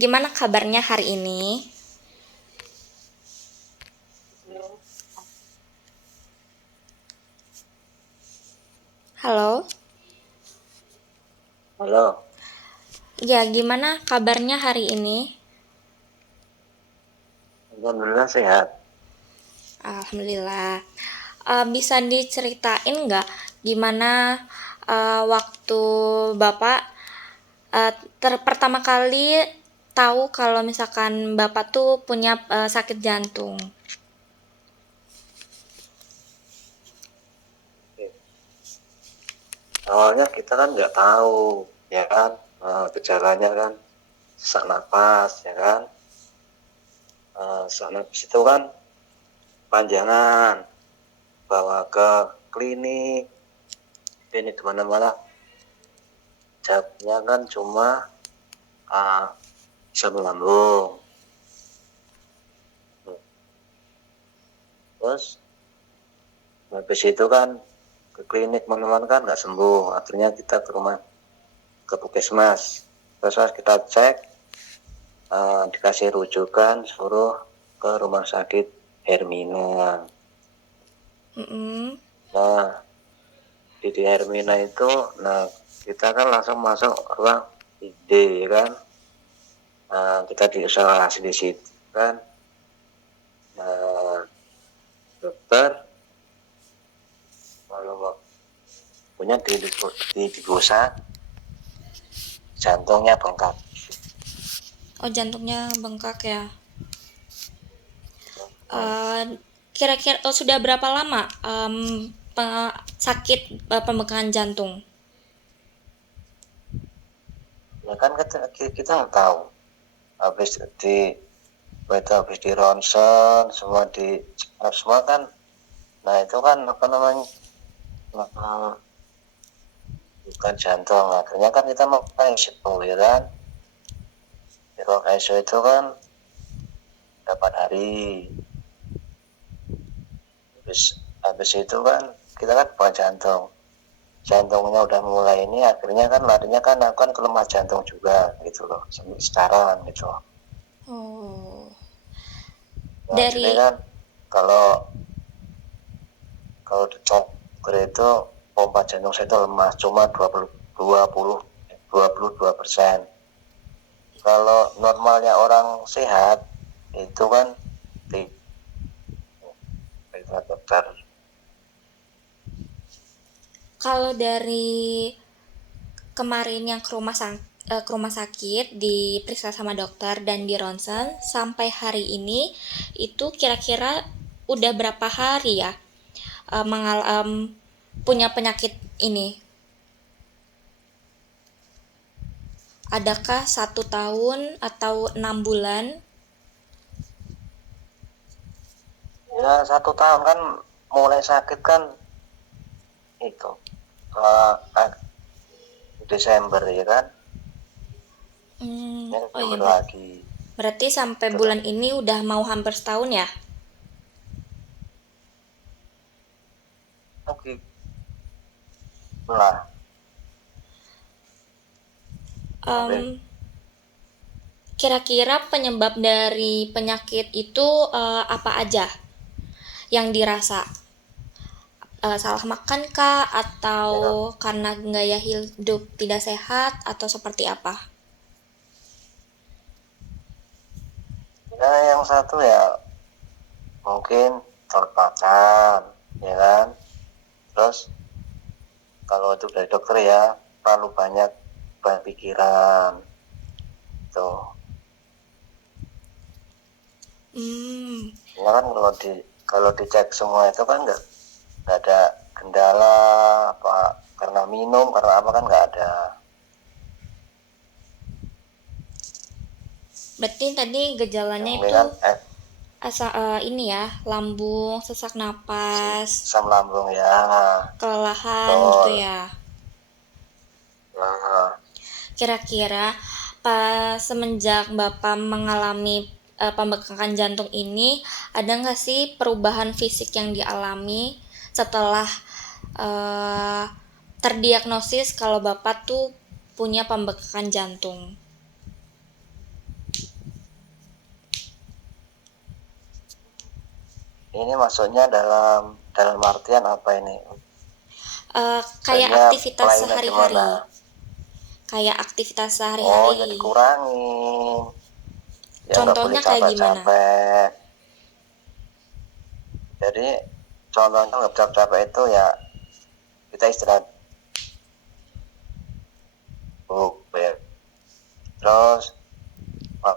Gimana kabarnya hari ini? Halo? Halo, Ya, gimana kabarnya hari ini? alhamdulillah sehat. Alhamdulillah. Bisa diceritain nggak gimana waktu Bapak pertama kali tahu kalau misalkan Bapak tuh punya sakit jantung? Awalnya kita kan nggak tahu, ya kan, gejalanya kan sesak napas, ya kan. Sesak napas itu kan panjangan, bawa ke klinik, klinik di mana-mana. Jawabnya kan cuma asam lambung. Terus habis itu kan ke klinik mana-mana kan nggak sembuh. Akhirnya kita ke puskesmas. Terus kita cek, dikasih rujukan suruh ke rumah sakit Hermina. Mm-mm. Nah, di Hermina itu, nah kita kan langsung masuk ruang ID, ya kan. Kita diisolasi di situ kan. Nah, dokter kalau punya di diagnosa jantungnya bengkak. Oh, jantungnya bengkak ya. Hmm. Eh, Kira-kira sudah berapa lama sakit pembengkakan jantung? Ya kan kita nggak tahu. Habis habis di ronsen, semua di semua kan. Nah itu kan apa namanya, bukan jantung. Akhirnya kan kita mau ICU, ya kan. Di ruang ICU itu kan 8 hari. Habis itu kan kita kan bukan jantung. Jantungnya udah mulai ini, akhirnya kan larinya kan aku kan ke lemah jantung juga gitu loh. Sampai sekarang gitu. Oh, Nah jadi dari kan kalau kalau dicek itu pompa jantung saya itu lemah cuma 22%. Kalau normalnya orang sehat itu kan di dokter. kalau dari kemarin yang ke rumah sakit diperiksa sama dokter dan di ronsen sampai hari ini itu kira-kira udah berapa hari ya punya penyakit ini? Adakah 1 tahun atau 6 bulan? Ya 1 tahun kan mulai sakit kan itu uh, Desember, ya kan. Ini Oh iya, Desember lagi berarti sampai itu. bulan ini udah mau hampir setahun ya? Oke lah, hampir. Em, Kira-kira penyebab dari penyakit itu apa aja yang dirasa? Salah makan kah atau Ya, karena gaya hidup tidak sehat atau seperti apa? ya yang satu ya mungkin terpacan, ya kan. Terus kalau itu dari dokter ya terlalu banyak pikiran tuh. Hmm, Ya kan kalau dicek semua itu kan nggak ada kendala apa karena minum karena apa kan nggak ada. berarti tadi gejalanya Yang penting itu kan ini ya, lambung, sesak napas, asam lambung ya. kelelahan gitu Betul. ya. Nah, Kira-kira pas semenjak Bapak mengalami pembengkakan jantung ini, ada nggak sih perubahan fisik yang dialami setelah eh, terdiagnosis kalau Bapak tuh punya pembengkakan jantung? Ini maksudnya dalam artian apa ini? Kayak Maksudnya aktivitas pelayanan gimana? sehari-hari. Kayak aktivitas Oh, ya sehari-hari. dikurangin. Ya nggak boleh Contohnya kayak gimana? capek-capek. Jadi contohnya nggak capek-capek itu ya kita istirahat dulu, ya. Terus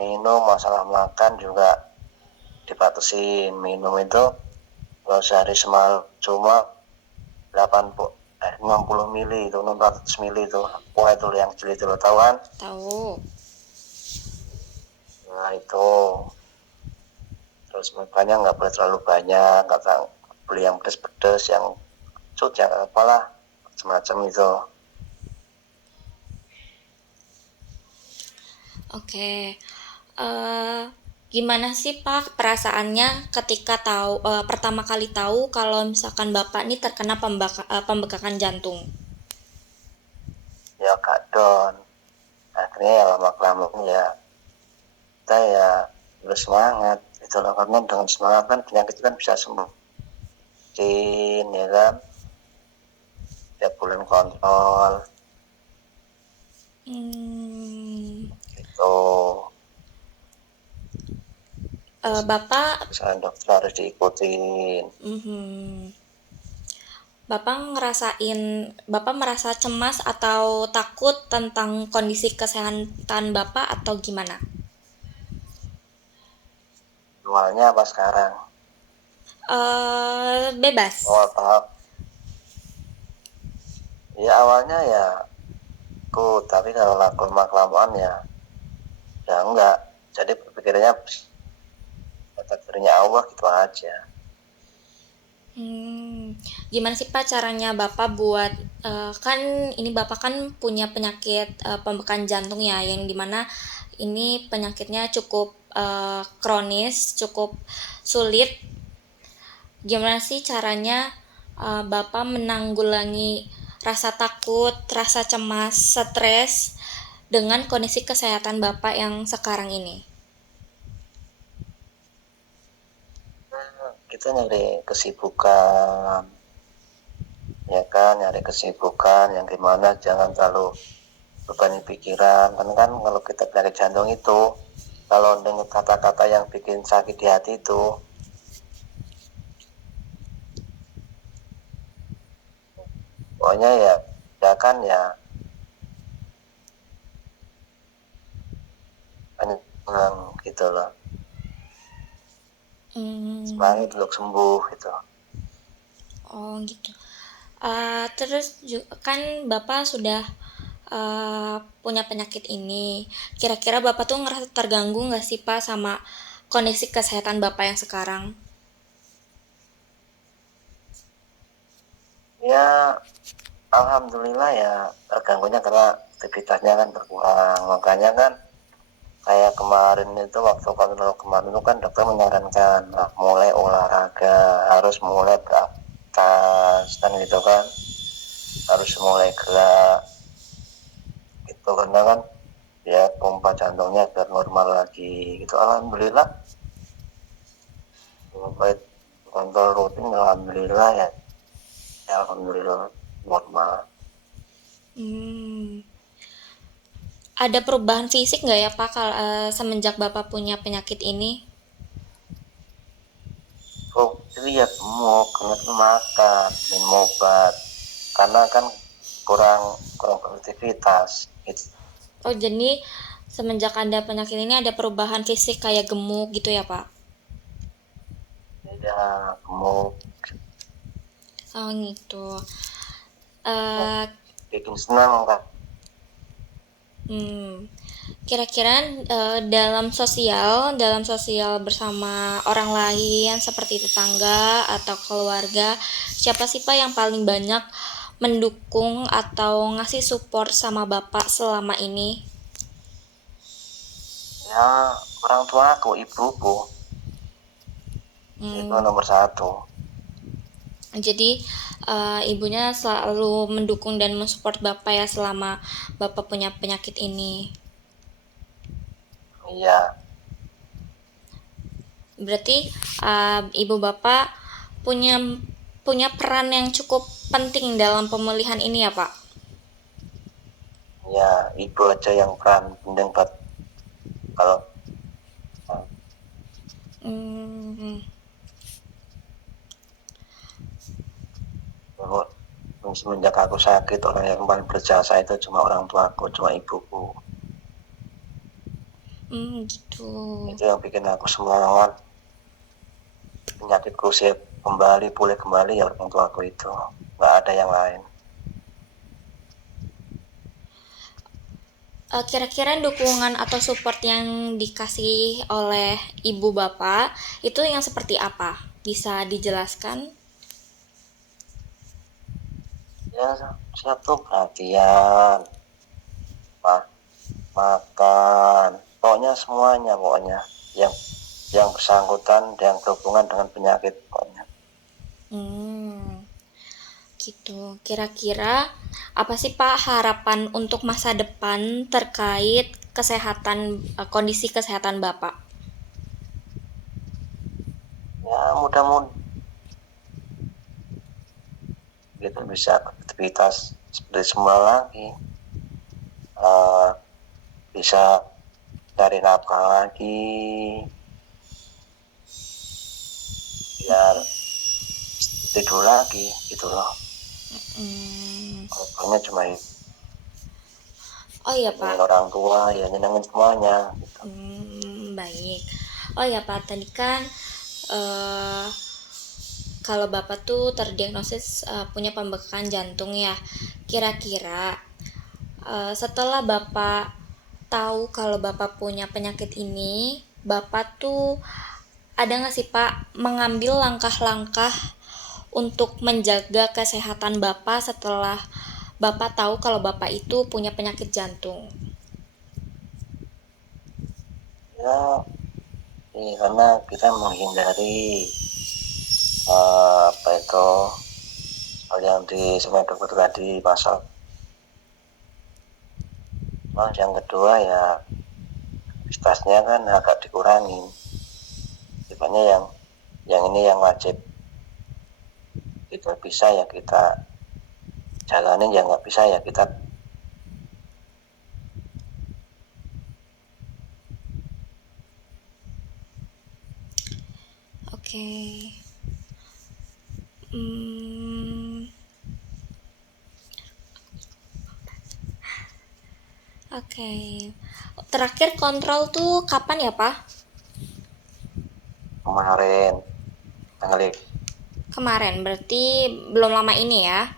minum, masalah makan juga dibatasin. Minum itu kalau sehari semalam cuma 60 mili itu, 600 mili itu. Wah, itu yang jeli itu lo tahu kan? Tahu. Nah itu. Terus makannya nggak boleh terlalu banyak, nggak beli yang pedes-pedes, yang ya apalah semacam itu. Oke. eh Gimana sih Pak perasaannya ketika pertama kali tahu kalau misalkan Bapak nih terkena pembekakan jantung? Ya gak down. Akhirnya ya lama kelamaan ya kita ya bersemangat itu loh, karena dengan semangat kan penyakit itu kan bisa sembuh. Ya kan, tiap bulan kontrol Hmm, gitu. Bapak, Misalnya dokter harus diikutin. mhm. Bapak merasa cemas atau takut tentang kondisi kesehatan Bapak atau gimana? Awalnya apa sekarang? Bebas. Awal tahap. Ya awalnya ya ikut, tapi kalau lama kelamaan ya enggak. Jadi berpikirnya takdirnya Allah gitu aja. Gimana sih Pak caranya Bapak buat kan ini Bapak kan punya penyakit pembekakan jantung ya, yang dimana ini penyakitnya cukup kronis, cukup sulit. Gimana sih caranya Bapak menanggulangi rasa takut, rasa cemas, stres dengan kondisi kesehatan Bapak yang sekarang ini? Kita nyari kesibukan, ya kan, nyari kesibukan yang gimana jangan terlalu bebani pikiran. Karena kan kalau kita penyakit jantung itu, kalau dengar kata-kata yang bikin sakit di hati itu, pokoknya ya kan ya tenang gitu loh. Hmm, Semangat untuk sembuh gitu. oh gitu. Terus kan Bapak sudah punya penyakit ini. Kira-kira Bapak tuh ngerasa terganggu nggak sih Pak sama kondisi kesehatan Bapak yang sekarang? Ya alhamdulillah ya terganggunya karena aktivitasnya kan berkurang. Makanya kan kayak kemarin itu, waktu kontrol kemarin itu kan dokter menyarankan mulai olahraga, harus mulai beraktivitas dan gitu kan, harus mulai gerak gitu, karena kan ya pompa jantungnya biar normal lagi gitu. Alhamdulillah mulai kontrol rutin, alhamdulillah ya alhamdulillah normal. Hmm, ada perubahan fisik nggak ya Pak semenjak Bapak punya penyakit ini? Oh jadi ya gemuk karena kan makan minum obat, karena kan kurang kurang beraktivitas gitu. Oh jadi semenjak ada penyakit ini ada perubahan fisik kayak gemuk gitu ya Pak? Ya gemuk, Oh gitu. Eh bikin senang kan. Hmm, kira-kira dalam sosial bersama orang lain seperti tetangga atau keluarga, siapa sih Pak yang paling banyak mendukung atau ngasih support sama Bapak selama ini? Ya orang tua aku, ibuku itu Hmm, nomor satu. jadi ibunya selalu mendukung dan mensupport Bapak ya selama Bapak punya penyakit ini. Iya Berarti ibu bapak punya punya peran yang cukup penting dalam pemulihan ini ya Pak? Ya ibu aja yang peran penting buat kalau Hmm, semenjak aku sakit, orang yang paling berjasa itu cuma orang tuaku, cuma ibuku. gitu. Itu yang bikin aku semangat, penyakitku siap kembali, pulih kembali, ya orang tuaku itu, nggak ada yang lain. Kira-kira dukungan atau support yang dikasih oleh ibu bapak itu yang seperti apa? Bisa dijelaskan? Ya satu perhatian, makan, pokoknya semuanya, pokoknya yang bersangkutan, yang berhubungan dengan penyakit, pokoknya. Gitu. Kira-kira apa sih Pak harapan untuk masa depan terkait kesehatan, kondisi kesehatan Bapak? Ya mudah-mudahan kita bisa aktivitas seperti semula lagi, bisa cari nafkah lagi, biar tidur lagi gitu loh. Pokoknya cuma Oh iya Pak. nyenengin orang tua, ya nyenengin semuanya gitu. Baik. Oh ya Pak, tadi kan eh kalau Bapak tuh terdiagnosis punya pembekakan jantung ya. Kira-kira setelah Bapak tahu kalau Bapak punya penyakit ini, Bapak tuh ada nggak sih Pak mengambil langkah-langkah untuk menjaga kesehatan Bapak setelah Bapak tahu kalau Bapak itu punya penyakit jantung? Ya karena kita menghindari apa itu hal yang disebut dokter tadi, pasal. Nah, yang kedua ya stresnya kan agak dikurangin, sifatnya yang ini yang wajib kita bisa ya kita jalanin, yang nggak bisa ya kita. Oke. Hmm, oke. Terakhir kontrol tuh kapan ya, Pak? Kemarin tanggal Kemarin, berarti belum lama ini ya.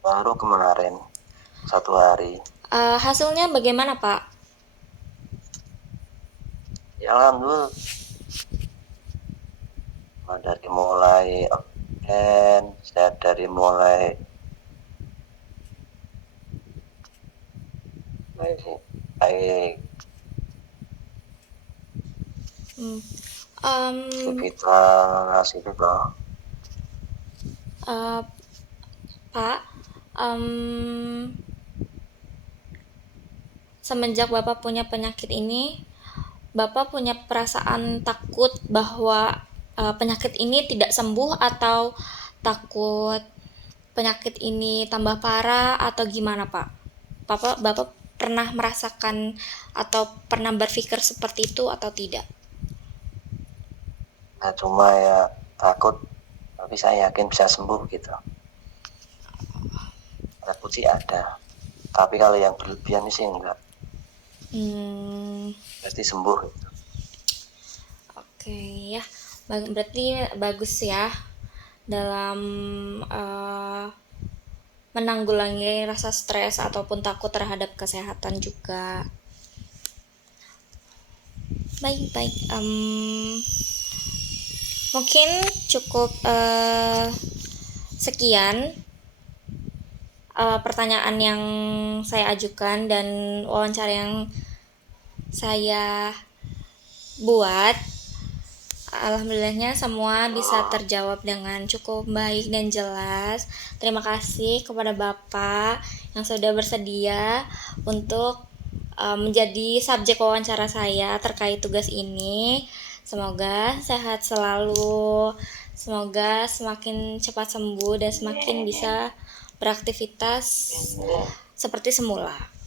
baru kemarin 1 hari. Hasilnya bagaimana, Pak? Ya alhamdulillah, dari mulai saya dari mulai baik Hmm. Um, aktivitas itu loh. uh, Pak, um, semenjak Bapak punya penyakit ini, Bapak punya perasaan takut bahwa penyakit ini tidak sembuh atau takut penyakit ini tambah parah atau gimana, Pak? Bapak pernah merasakan atau pernah berpikir seperti itu atau tidak? Nah, cuma ya takut, tapi saya yakin bisa sembuh gitu. Takut sih ada, tapi kalau yang berlebihan sih enggak, pasti sembuh gitu. Oke ya, berarti bagus ya dalam menanggulangi rasa stres ataupun takut terhadap kesehatan juga. Baik-baik, mungkin cukup sekian pertanyaan yang saya ajukan dan wawancara yang saya buat. Alhamdulillahnya semua bisa terjawab dengan cukup baik dan jelas. Terima kasih kepada Bapak yang sudah bersedia untuk menjadi subjek wawancara saya terkait tugas ini. Semoga sehat selalu, semoga semakin cepat sembuh dan semakin bisa beraktivitas seperti semula.